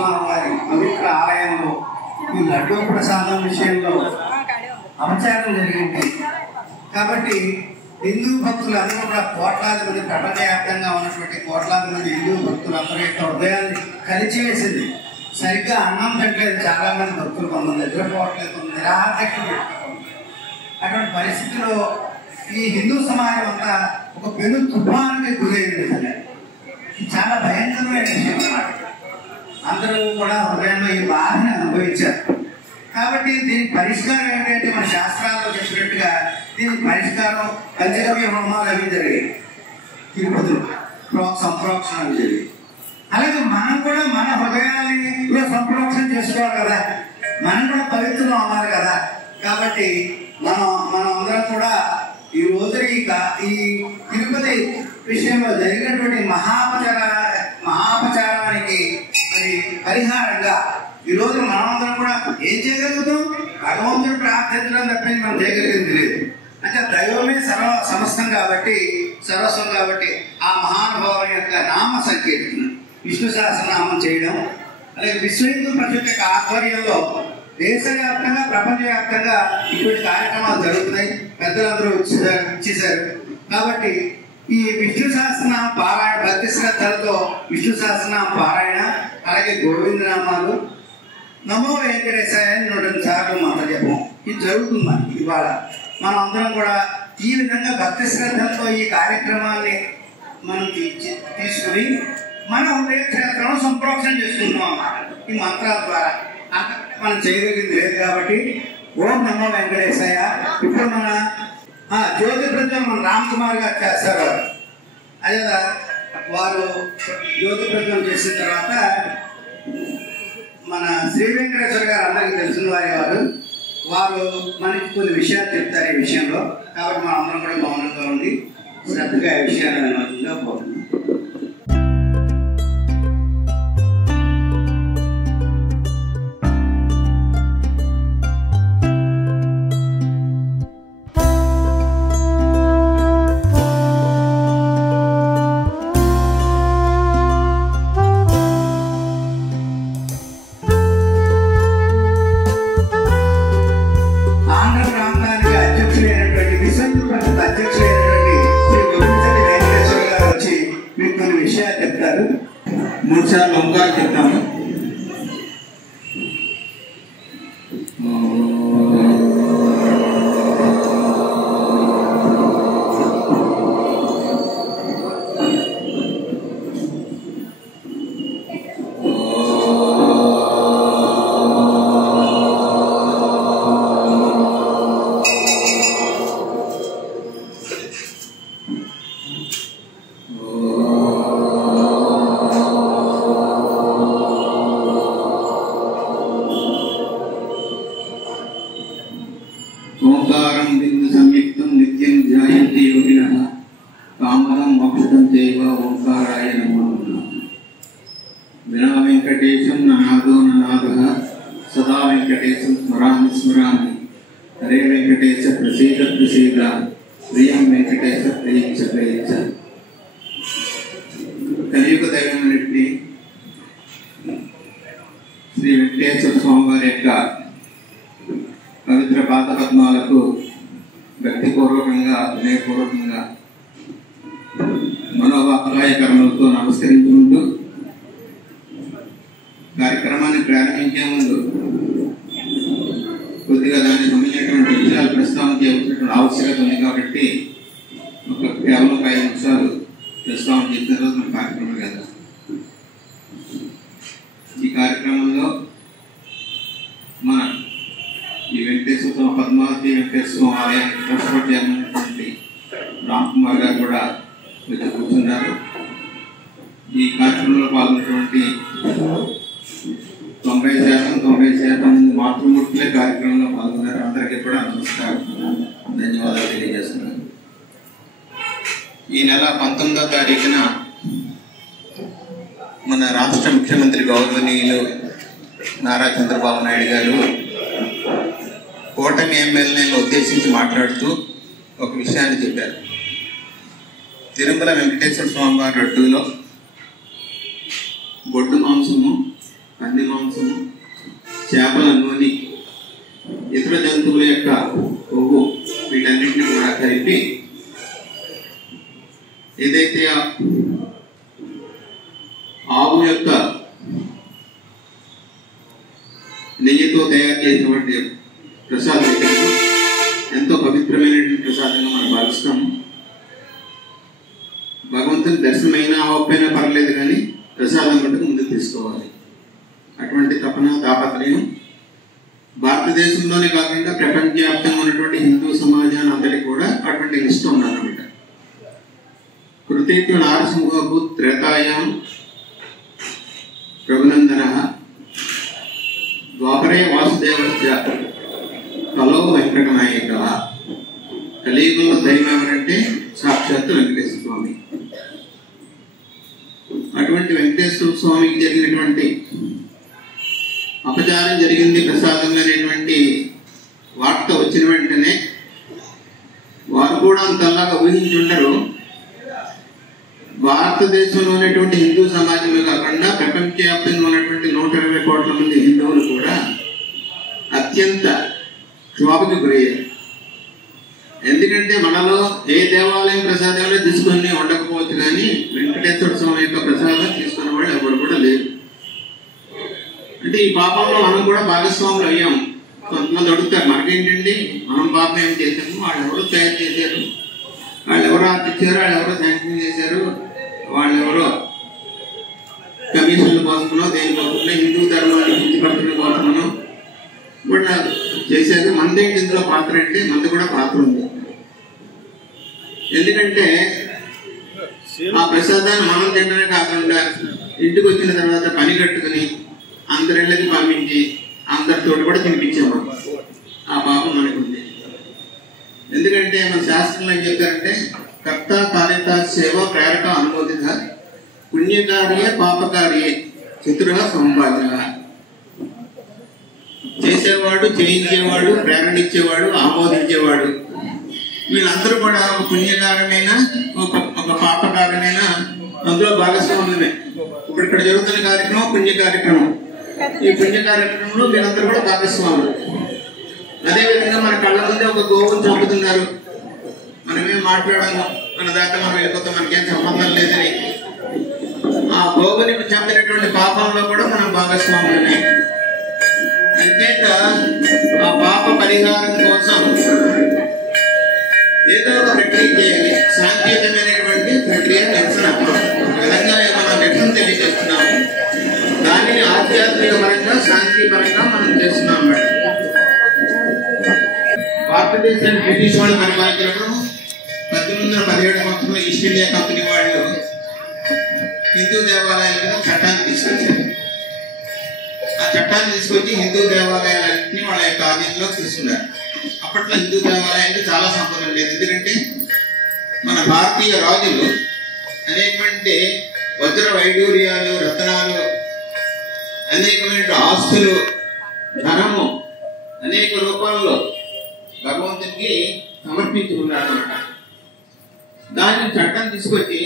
స్వామి వారి పవిత్ర ఆలయంలో ఈ లడ్డూ ప్రసాదం విషయంలో అపచారం జరిగింది. కాబట్టి హిందూ భక్తులందరూ కూడా కోట్లాది మంది, ప్రపంచవ్యాప్తంగా ఉన్నటువంటి కోట్లాది మంది హిందూ భక్తులందరూ యొక్క హృదయాన్ని కలిచివేసింది. సరిగ్గా అన్నం తినట్లేదు చాలా మంది భక్తులు, కొంతమంది నిద్రపోవట్లేదు, కొంత నిరాహారదీక్ష పెట్టుకుంటారు. అటువంటి పరిస్థితిలో ఈ హిందూ సమాజం అంతా ఒక పెను తుఫానుకి గురైంది. చాలా భయంకరమైన విషయం అన్నమాట. అందరూ కూడా హృదయంలో ఈ బాధని అనుభవించారు. కాబట్టి దీనికి పరిష్కారం ఏంటంటే మన శాస్త్రాల్లో చెప్పినట్టుగా దీనికి పరిష్కారం పంచగవ్య హోమాలు అవి జరిగాయి, తిరుపతిలో సంప్రోక్షణ జరిగాయి. అలాగే మనం కూడా మన హృదయాన్ని సంప్రోక్షణ చేసుకోవాలి కదా, మనం కూడా పవిత్రం అవ్వాలి కదా. కాబట్టి మనం అందరం కూడా ఈ రోజు ఈ తిరుపతి విషయంలో జరిగినటువంటి మహాపచారానికి మరి పరిహారంగా ఈ రోజు మనమందరం కూడా ఏం చేయగలుగుతాం? భగవంతుడు ప్రార్థించడం తప్పించి మనం చేయగలిగింది లేదు. అంటే దైవమే సమస్తం కాబట్టి, సర్వస్వం కాబట్టి ఆ మహానుభావం యొక్క నామ సంకీర్తన, విష్ణు సహస్రనామం చేయడం, అలాగే విశ్వ హిందూ పరిషత్ యొక్క ఆధ్వర్యంలో దేశవ్యాప్తంగా ప్రపంచవ్యాప్తంగా ఇటువంటి కార్యక్రమాలు జరుగుతున్నాయి. పెద్దలందరూ వచ్చేసారు. కాబట్టి ఈ విష్ణు సహస్రనామ పారాయణ భక్తి శ్రద్ధలతో విష్ణు సహస్రనామ పారాయణ, అలాగే గోవిందనామాలు, నమో వెంకటేశాయ 108 సార్లు మంత్ర జపం ఇది జరుగుతుంది. మనకి ఇవాళ మనం అందరం కూడా ఈ విధంగా భక్తి శ్రద్ధలతో ఈ కార్యక్రమాన్ని మనం తీసుకుని మన హృదయ క్షేత్రంలో సంప్రోక్షణ చేసుకుంటున్నాం అన్నమాట ఈ మంత్రాల ద్వారా. మనం చేయగలిగింది లేదు కాబట్టి ఓం నమో వెంకటేశాయ. ఇప్పుడు మన జ్యోతి ప్రజ్వలన మన రామ్ కుమార్ గారు చేస్తారు. అదే వారు జ్యోతి ప్రజ్వలన చేసిన తర్వాత మన శ్రీ వెంకటేశ్వర గారు అందరికీ తెలిసిన వారు మనకి కొన్ని విషయాలు చెప్తారు ఈ విషయంలో. కాబట్టి మనం అందరం కూడా మౌనంగా ఉండి శ్రద్ధగా ఈ విషయాన్ని వినోదంగా పోతున్నాం. మూడుసార్లు ఓంకారం చెప్తాము. ఓంకారం బిందు సంయుక్తం నిత్యం ధ్యాయంతి యోగినః కామదం మోక్షం చైవ ఓంకారాయ నమో నమః. వినా వెంకటేశం ననాదో ననాదః సదా వెంకటేశం స్మరామి స్మరామి. హరే వెంకటేశ ప్రసీద ప్రసీద, ప్రియం వెంకటేశ ప్రియించ ప్రియించ. కలియుగ దైవమైనటువంటి శ్రీ వెంకటేశ్వర స్వామి వారి యొక్క పవిత్ర పాదపద్మాలకు భక్తిపూర్వకంగా వినయపూర్వకంగా మనోవాక్కాయ కర్మలతో నమస్కరించుకుంటూ కార్యక్రమాన్ని ప్రారంభించే ముందు కొద్దిగా దానికి సంబంధించినటువంటి విషయాలు ప్రస్తావన చేయవలసినటువంటి ఆవశ్యకత ఉంది. కాబట్టి కేవలం 5 నిమిషాలు ప్రస్తావన చేసిన రోజు మన కార్యక్రమం కదా. ఈ కార్యక్రమంలో మన ఈ వెంకటేశ్వర పద్మావతి వెంకటేశ్వర ఆలయానికి ట్రస్ట్ చేయాలన్నటువంటి రామ్ కుమార్ గారు కూడా వచ్చి కూర్చున్నారు. ఈ కార్యక్రమంలో పాల్గొన్నటువంటి 90% మంది మాతృమూర్తులే కార్యక్రమంలో పాల్గొన్నారు. అందరికీ కూడా నమస్కారం, ధన్యవాదాలు తెలియజేస్తున్నాను. ఈ నెల 19వ తారీఖున మన రాష్ట్ర ముఖ్యమంత్రి గౌరవనీయులు నారా చంద్రబాబు నాయుడు గారు కూటమి ఎమ్మెల్యేలను ఉద్దేశించి మాట్లాడుతూ ఒక విషయాన్ని చెప్పారు. తిరుమల వెంకటేశ్వర స్వామి వారి లడ్డూలో బొడ్డు మాంసము పంది మాంసము, చేపల నూనె, ఇతర జంతువుల యొక్క కొవ్వు వీటన్నింటినీ కూడా కలిపి ఏదైతే ఆవు యొక్క నెయ్యితో తయారు చేసినటువంటి ప్రసాదం ఎంతో పవిత్రమైనటువంటి ప్రసాదంగా మనం భావిస్తాము. భగవంతుని దర్శనమైనా అవ్వకపోయినా పర్లేదు, కానీ ప్రసాదం మటుకు ముందు తీసుకోవాలి. అటువంటి తపన తాపత్రయం భారతదేశంలోనే కాకుండా ప్రపంచవ్యాప్తంగా ఉన్నటువంటి హిందూ సమాజాన్ని అందరికీ కూడా అటువంటి ఇష్టం ఉన్నదన్నమాట. కృతేత్వ నారసింహభూత్ త్రేతాయాం రఘునందన ద్వాపరే వాసుదేవస్య కలో వెంకటనాయక. కలియుగంలో దైవం ఎవరంటే సాక్షాత్తు వెంకటేశ్వర స్వామి. అటువంటి వెంకటేశ్వర స్వామికి జరిగినటువంటి అపచారం జరిగింది ప్రసాదంలో అనేటువంటి వార్త వచ్చిన వెంటనే వారు కూడా అంతలాగా ఊహించుండరు. భారతదేశంలో ఉన్నటువంటి హిందూ సమాజమే కాకుండా ప్రపంచవ్యాప్తంగా ఉన్నటువంటి 120 కోట్ల మంది హిందువులు కూడా అత్యంత క్షోభకు గురయ్యారు. ఎందుకంటే మనలో ఏ దేవాలయం ప్రసాదంలో తీసుకుని ఉండకపోవచ్చు, కానీ వెంకటేశ్వర స్వామి యొక్క ప్రసాదం తీసుకున్న వాళ్ళు ఎవరు కూడా లేరు. అంటే ఈ పాపంలో మనం కూడా భాగస్వాములు అయ్యాం. కొంతమంది అడుగుతారు, మనకేంటండి, మనం పాపం ఏం చేశాము, వాళ్ళు ఎవరో తయారు చేశారు, వాళ్ళు ఎవరో ఆర్టించారు, వాళ్ళు ఎవరో శాంక్షన్ చేశారు, వాళ్ళు ఎవరో కమిషన్ల కోసమనో దేనికోసమో హిందూ ధర్మాన్ని కించపరచడం కోసమనో కూడా చేశారు. మనదేంటి ఇందులో పాత్ర అంటే మనది కూడా పాత్ర ఉంది. ఎందుకంటే ఆ ప్రసాదాన్ని మనం తినడమే కాకుండా ఇంటికి వచ్చిన తర్వాత పని కట్టుకుని అందరిళ్ళకి పంపించి అందరితో కూడా తినిపించాము. ఆ పాపం మనకుంది. ఎందుకంటే మన శాస్త్రంలో ఏం చెప్తారంటే కర్త కార్యత సేవ ప్రేరక అనుమోదిత పుణ్యకార్య పాపకార్యే చతుర సంపాదన. చేసేవాడు, చేయించేవాడు, ప్రేరణ ఇచ్చేవాడు, ఆమోదించేవాడు, వీళ్ళందరూ కూడా ఒక పుణ్యకారమైన ఒక పాపకారమైన అందులో భాగస్వామ్యమే. ఇప్పుడు ఇక్కడ జరుగుతున్న కార్యక్రమం పుణ్య కార్యక్రమం. ఈ పుణ్య కార్యక్రమంలో వీళ్ళందరూ కూడా భాగస్వాములు. అదేవిధంగా మన కళ్ళ ముందే ఒక గోవును చంపుతున్నారు, మనమేం మాట్లాడము, మన దాకా మనం వెళ్ళిపోతాం, మనకేం సంబంధం లేదని. ఆ గోవుని చంపినటువంటి పాపంలో కూడా మనం భాగస్వాములమే. అంతేత ఆ పాప పరిహారం కోసం ఏదో ఒక ప్రక్రియ చేయాలి. శాంతియుతమైనటువంటి ప్రక్రియ నిరసన. విధంగా మనం నిరసన తెలియజేస్తున్నాము. దానిని ఆధ్యాత్మిక పరంగా, శాంతి పరంగా మనం చేస్తున్నాం అన్నమాట. భారతదేశాన్ని బ్రిటిష్ వాళ్ళు పరిపాలించినప్పుడు 1817 సంవత్సరంలో ఈస్ట్ ఇండియా కంపెనీ వాళ్ళు హిందూ దేవాలయాల మీద చట్టాన్ని తీసుకొచ్చారు. ఆ చట్టాన్ని తీసుకొచ్చి హిందూ దేవాలయాలన్నింటినీ వాళ్ళ యొక్క ఆధీనంలో తీసుకున్నారు. అప్పట్లో హిందూ దేవాలయానికి చాలా సంపద ఉండేది. ఎందుకంటే మన భారతీయ రాజులు అనేటువంటి వజ్ర వైడూర్యాలు, రత్నాలు, అనేకమైన ఆస్తులు, ధనము అనేక రూపాల్లో భగవంతునికి సమర్పించుకున్నారు అన్నమాట. దాన్ని చట్టం తీసుకొచ్చి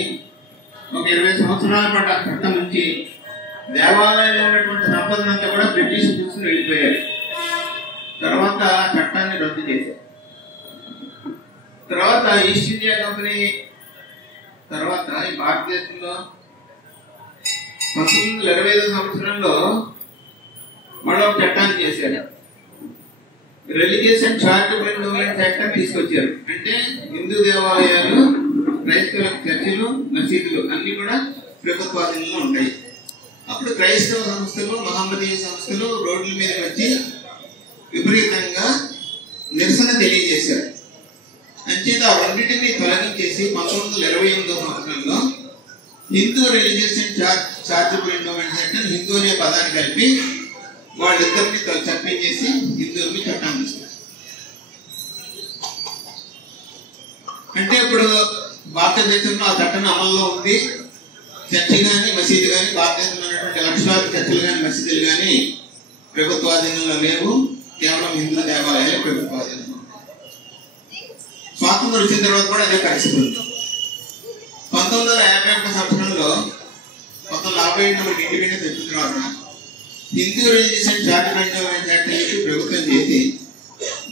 ఒక 20 సంవత్సరాల పాటు ఆ చట్టం నుంచి దేవాలయంలో ఉన్నటువంటి సంపదనంతా కూడా బ్రిటిష్ తీసుకుని వెళ్ళిపోయారు. తర్వాత చట్టాన్ని రద్దు చేశారు. తర్వాత ఈస్ట్ ఇండియా కంపెనీ తర్వాత ఈ భారతదేశంలో 1925 సంవత్సరంలో మరో చట్టాన్ని చేశారు. Religious and charitable endowment act అని తీసుకొచ్చారు. అంటే హిందూ దేవాలయాలు, క్రైస్తవ చర్చిలు, మసీదులు అన్ని కూడా ప్రభుత్వాధీనంలో ఉంటాయి. అప్పుడు క్రైస్తవ సంస్థలు, మహమ్మదీయ సంస్థలు రోడ్ల మీద వచ్చి విపరీతంగా నిరసన తెలియజేశారు. అంచేత ఆ రెండింటినీ తొలగించేసి 1928 సంవత్సరంలో Hindu religious and charitable endowment act అని హిందూ అనే పదాన్ని కలిపి వాళ్ళిద్దరిని చట్టించేసి హిందువుల్ని చట్టాన్ని తీసుకున్నారు. అంటే ఇప్పుడు భారతదేశంలో ఆ చట్టం అమల్లో ఉంది. చర్చి కానీ, మసీదు కానీ, భారతదేశంలో ఉన్నటువంటి లక్షలాది చర్చలు కానీ, మసీదులు కానీ ప్రభుత్వాధీనంలో లేవు. కేవలం హిందూ దేవాలయాలే ప్రభుత్వాధీనంలో. స్వాతంత్రం వచ్చిన తర్వాత కూడా అదే పరిస్థితి ఉంది. 1951 సంవత్సరంలో 1947 ఇండిపెండెన్స్ వచ్చిన తర్వాత Hindu religious charitable development act అని చెప్పి ప్రభుత్వం చేసి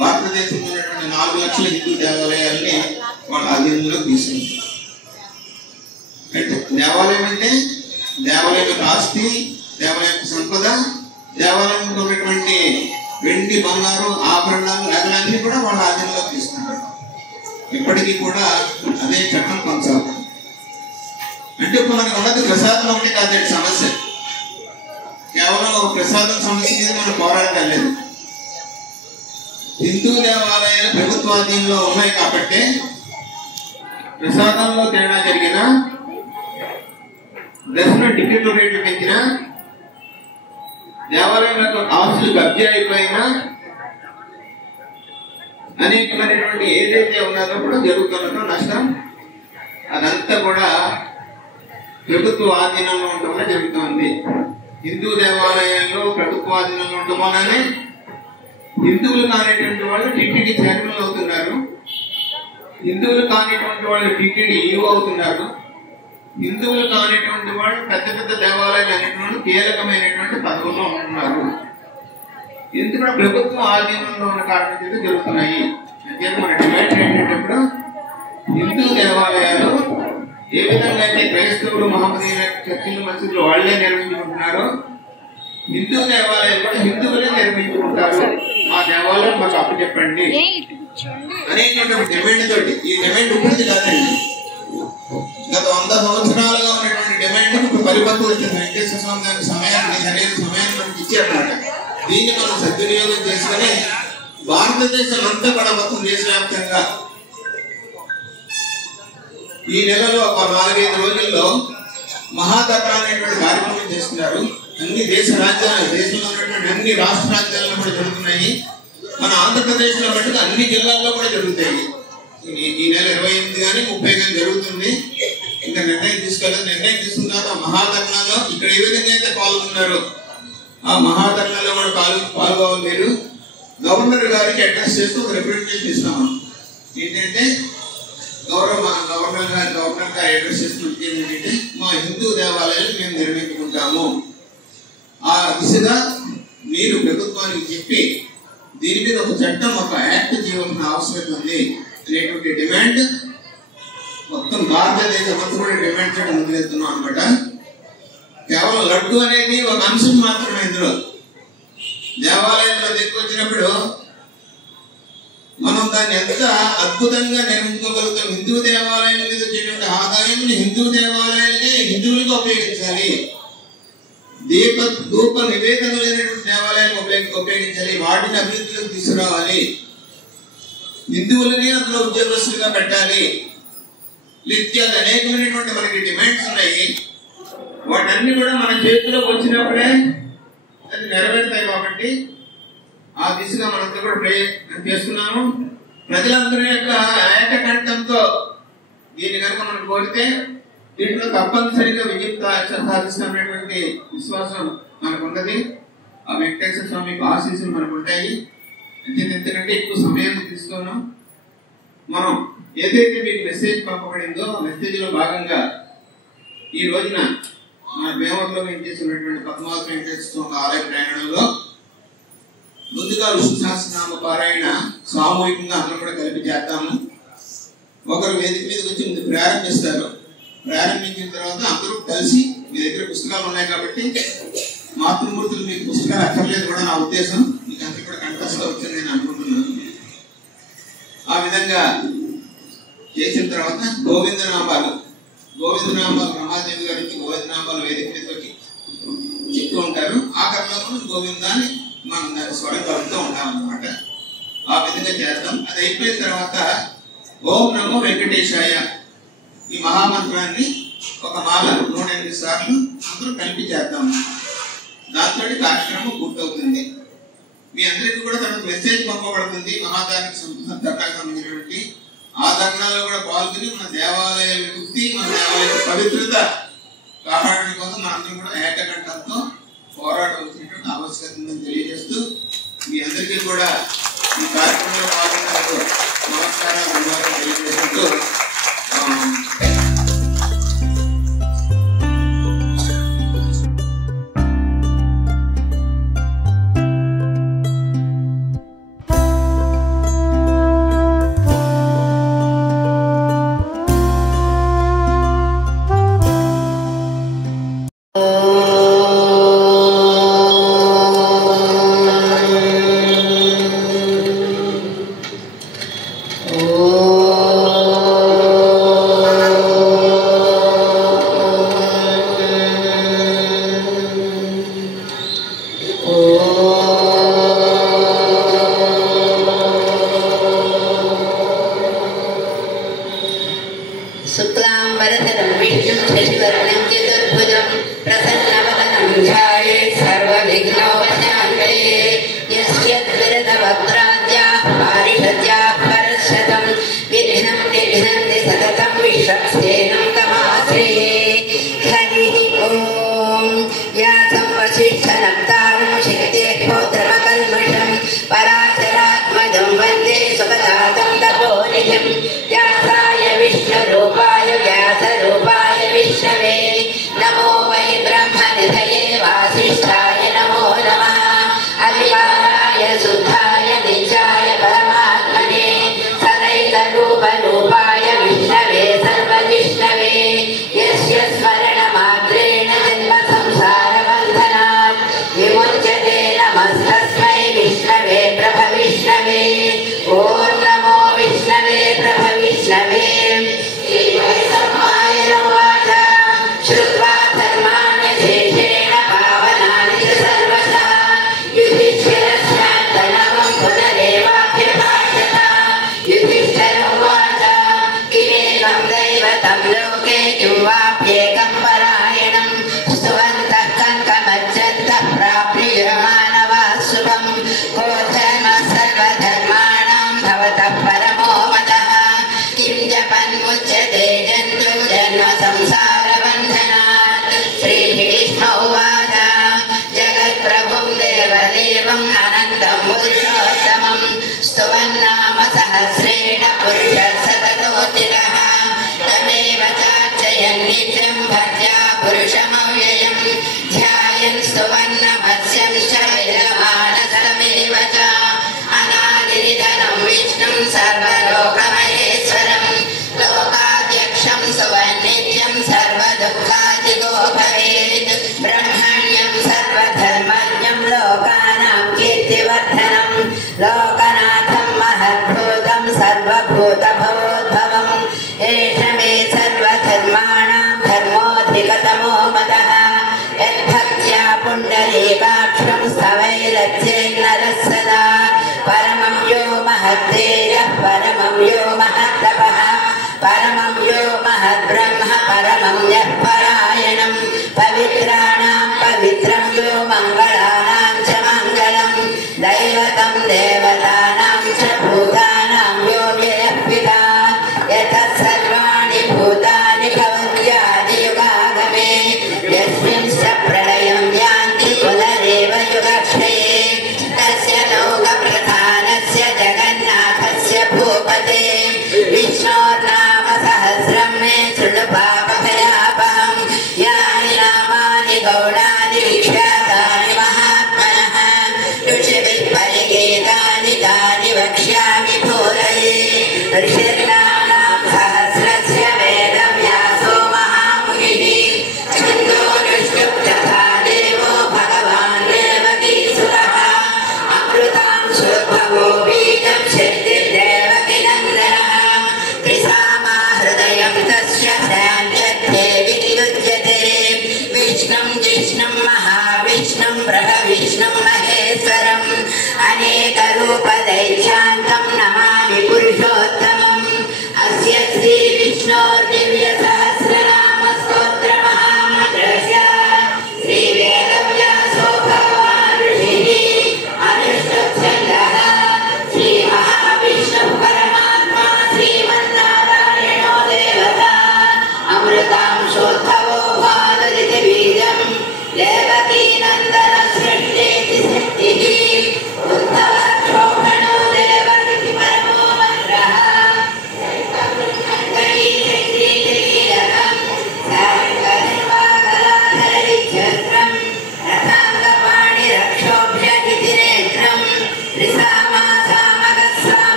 భారతదేశంలో ఉన్నటువంటి 4 లక్షల హిందూ దేవాలయాల్ని వాళ్ళ ఆధీనంలో తీసుకుంది. అంటే దేవాలయం అంటే దేవాలయం యొక్క ఆస్తి, దేవాలయం యొక్క సంపద, దేవాలయంలో ఉన్నటువంటి వెండి బంగారు ఆభరణాలు నగలన్నీ కూడా వాళ్ళ ఆధీనంలో తీసుకున్నారు. ఇప్పటికీ కూడా అదే చట్టం కొనసాగుతుంది. అంటే ఇప్పుడు మనకు ఉన్నది ప్రసాదం ఒకటి కాదండి సమస్య. కేవలం ఒక ప్రసాదం సమస్య మీద మనం పోరాడటం లేదు. హిందూ దేవాలయాలు ప్రభుత్వాధీనంలో ఉన్నాయి కాబట్టి ప్రసాదంలో తేడా జరిగినా, దర్శనం టికెట్ల రేట్లు పెంచినా, దేవాలయంలో ఆస్తులు కబ్జా అయిపోయినా, అనేకమైనటువంటి ఏదైతే ఉన్నదో కూడా జరుగుతున్నదో నష్టం అదంతా కూడా ప్రభుత్వ ఆధీనంలో ఉండటంలో జరుగుతుంది. హిందూ దేవాలయాల్లో ప్రభుత్వ ఆధీనంలో ఉండటం వల్లనే హిందువులు కానిటువంటి వాళ్ళు టీటీడీ చైర్మన్ అవుతున్నారు, హిందువులు కానిటువంటి వాళ్ళు టీటీడీ ఈవో అవుతున్నారు, హిందువులు కానిటువంటి వాళ్ళు పెద్ద పెద్ద దేవాలయాలు అనేటువంటి కీలకమైనటువంటి పదవుల్లో ఉంటున్నారు. ఎందుకంటే ప్రభుత్వం ఆధీనంలో ఉన్న కారణం చేత జరుగుతున్నాయి. అంటే మన డిమాండ్ ఏంటంటే ఇప్పుడు హిందూ దేవాలయాలు ఏ విధంగా అయితే క్రైస్తవులు మహమ్మదీయుల చర్చిలు మసీదులు వాళ్లే నిర్వహించుకుంటున్నారో, హిందూ దేవాలయాలు కూడా హిందువులే నిర్వహించుకుంటారు. ఆ దేవాలయం మాకు అప్పచెప్పండి అనేటువంటి డిమాండ్ తోటి, ఈ డిమాండ్ ఉంటుంది కాదండి, గత 100 సంవత్సరాలుగా ఉన్నటువంటి డిమాండ్ ఇప్పుడు పరిపక్వత వచ్చింది. వెంకటేశ్వర స్వామి దాని సమయాన్ని సరైన సమయాన్ని మనకి ఇచ్చారన్నమాట. దీన్ని మనం సద్వినియోగం చేసుకుని భారతదేశం అంతా కూడా మొత్తం దేశవ్యాప్తంగా ఈ నెలలో ఒక 4-5 రోజుల్లో మహాధర్నా అనేటువంటి కార్యక్రమం చేస్తున్నారు. అన్ని దేశంలో ఉన్నటువంటి అన్ని రాష్ట్ర రాజ్యాల్లో కూడా జరుగుతున్నాయి. మన ఆంధ్రప్రదేశ్ లో మటుకు అన్ని జిల్లాల్లో కూడా జరుగుతాయి. ఈ నెల 28 కానీ 30 కానీ జరుగుతుంది. ఇంకా నిర్ణయం తీసుకోలేదు. నిర్ణయం తీసుకున్నాక మహాధర్నాలో ఇక్కడ ఏ విధంగా అయితే పాల్గొన్నారో ఆ మహాధర్నాలో కూడా పాల్గొవాలి. మీరు గవర్నర్ గారికి అడ్రస్ చేస్తూ ఒక రిప్రజెంటేషన్ ఇస్తాము. ఏంటంటే గవర్నర్ గారు అడ్రస్ చేస్తున్నది ఏంటంటే మా హిందూ దేవాలయాలు మేము నిర్మించుకుంటాము, ఆ దిశగా మీరు ప్రభుత్వానికి చెప్పి దీని మీద ఒక చట్టం, ఒక యాక్ట్ చేయవలసిన అవసరం ఉంది అనేటువంటి డిమాండ్ మొత్తం భారతదేశం అంతా కూడా డిమాండ్ చేయడం ముందుకెళ్తున్నాం అనమాట. కేవలం లడ్డు అనేది ఒక అంశం మాత్రమే. ఇందులో దేవాలయంలో దిక్కొచ్చినప్పుడు మనం దాన్ని ఎంత అద్భుతంగా నిర్మించుకోగలుగుతాం. హిందూ దేవాలయం మీద వచ్చేటువంటి ఆదాయం హిందూ దేవాలయాలనే హిందువులకు ఉపయోగించాలి. ధూప నివేదనలు లేనటువంటి దేవాలయాన్ని ఉపయోగించాలి. వాటిని అభివృద్ధిలోకి తీసుకురావాలి. హిందువులని అందులో ఉద్యోగస్తులుగా పెట్టాలి. ఇత్యాది అనేకమైనటువంటి మనకి డిమాండ్స్ ఉన్నాయి. వాటన్ని కూడా మన చేతిలోకి వచ్చినప్పుడే అది నెరవేరుతాయి. కాబట్టి ఆ దిశగా మనంతా కూడా ప్రయత్నం చేస్తున్నాము. ప్రజలందరి యొక్క ఏకకంఠంతో దీన్ని కనుక మనం కోరితే దీంట్లో తప్పనిసరిగా విజయం సాధిస్తున్నటువంటి విశ్వాసం మనకు ఉన్నది. ఆ వెంకటేశ్వర స్వామి ఆశీస్సులు మనకు ఉంటాయి. ఎందుకంటే ఎక్కువ సమయం తీసుకోను. మనం ఏదైతే మీకు మెసేజ్ పంపబడిందో మెసేజ్ లో భాగంగా ఈ రోజున మన భీమవరంలో మేము చేసినటువంటి పద్మావతి వెంకటేశ్వర స్వామి ఆలయ ప్రయాణంలో ముందుగా విష్ణు సహస్రనామ పారాయణ సామూహికంగా అందరం కూడా కలిపి చేద్దాము. ఒకరు వేదిక మీదకి వచ్చి ముందు ప్రారంభిస్తారు. ప్రారంభించిన తర్వాత అందరూ కలిసి మీ దగ్గర పుస్తకాలు ఉన్నాయి కాబట్టి మాతృమూర్తులు మీకు పుస్తకాలు అక్కర్లేదు కూడా నా ఉద్దేశం. మీకు అంతా కూడా కంఠస్థ వచ్చింది నేను అనుకుంటున్నాను. ఆ విధంగా చేసిన తర్వాత గోవిందనామాలు బ్రహ్మాదేవి గారి నుంచి గోవిందనామాలు వేదిక మీద వచ్చి చెప్తూ ఉంటారు. ఆ కర్మలో గోవిందాన్ని మనం దాని స్వరం కలుపుతూ ఉంటామన్నమాట. ఆ విధంగా చేస్తాం. అది అయిపోయిన తర్వాత ఓం నమో వెంకటేశాయ ఈ మహామంత్రాన్ని ఒక మాల 108 సార్లు అందరూ కలిపి చేద్దాం. దాంతో కార్యక్రమం పూర్తవుతుంది. మీ అందరికీ కూడా తనకు మెసేజ్ పంపబడుతుంది. మహాదానికి సంబంధించినటువంటి ఆ ధర్నాల్లో కూడా పాల్గొని మన దేవాలయ విముక్తి, మన దేవాలయ పవిత్రత కాపాడడం కోసం మనందరం కూడా ఏకకంఠంతో పోరాడవలసినటువంటి ఆవశ్యకత ఉందని తెలియజేస్తూ మీ అందరికీ కూడా ఈ కార్యక్రమంలో పాల్గొన్నందుకు నమస్కారాలు తెలియజేస్తూ वसिष्ठनप्तारं शक्तेः पौत्रमकल्मषं पराशरात्मजं वन्दे सुखदातं तपोनिधिं व्यासाय विष्णुरूपाय व्यासरूपाय विष्णवे नमो वै ब्रह्मनिधये वासिष्ठाय नमो नमः अविकाराय शुद्धाय नित्याय परमात्मने सदैकरूपरूपाय विष्णवे सर्वविष्णवे यस्य स्मरणमात्रेण जन्म संसारबन्धनात् विमुच्यते नमस्तस्मै विष्णवे प्रभविष्णवे ॐ नमो विष्णवे प्रभविष्णवे श्रीवैष्णवाय श्रुत्वा धर्माणि शेषेण पावनानि च सर्वशः युधिष्ठिरस्यान्तनवं पुनरेवाभ्यभाषत युधिष्ठिर उवाच किमेकं दैवतं लोके किं वाप्येकं परायणं स्तुवन्तः कङ्कमज्जन्तः प्राप्नुयुर्मानवाः शुभं को धर्मः सर्वधर्माणां भवतः परमो मतः किं जपन्मुच्यते जन्तुर्जन्म संसारबन्धनात् श्रीकृष्ण उवाच जगत्प्रभुं देवदेवम् अनन्तं पुरुषोत्तमं स्तुवन्नाम सहस्रेण पुरुषः सततोत्थितः तमेव चार्चयन् नित्यं भक्त्या पुरुषमव्ययं ध्यायन् स्तुवन्नमस्यंश्च विरमानसमेव च अनादिनिधनं विष्णुं सर्वलोकमहेश्वरं लोकाध्यक्षं स्तुवन्नित्यं सर्वदुःखादिगो भवेत् ब्रह्मण्यं सर्वधर्मज्ञं लोकानां कीर्तिवर्धनं लोकनाथं महद्भूतं सर्वभूतभवोद्भवम् एष मे सर्वधर्माणां धर्मोऽधिकतमो मतः यद्भक्त्या पुण्डरीकाक्षं स्तवैरच्चेन्नरः सदा परमं यो महद्देयः परमं यो महत्तपः परमं यो महद्ब्रह्म परमं यः परायणं पवित्राणां पवित्रं यो मङ्गलानां च मङ्गलं दैवतं देवतानां च भूतानां यो व्ययः पिता यतः सर्वाणि भूतानि भवन्त्यादियुगागमे यस्मिंश्च प्रलयं यान्ति पुनरेव युगक्षये तस्य लोकप्रधानस्य जगन्नाथस्य भूपते विष्णोर्नाम सहस्रं मे शृणु पापभयापहं यानि नामानि गौणानि विख्यातानि महात्मनः ऋषिभिः परिगीतानि तानि वक्ष्यामि भूरये ऋषिर्नाम्नां सहस्रस्य वेदव्यासो महामुनिः छन्दोनुष्टुप् तथा देवो भगवान् देवकीसुरः अमृतां सुरभवो बीजं शक्तिर्देवकीनन्दनः त्रिसामा हृदयं तस्य ध्यान्यते विनियुज्यते विष्णुं जिष्णुं महाविष्णुं ब्रह्मविष्णुं महेश्वरम् अनेकरूपदैत्यानि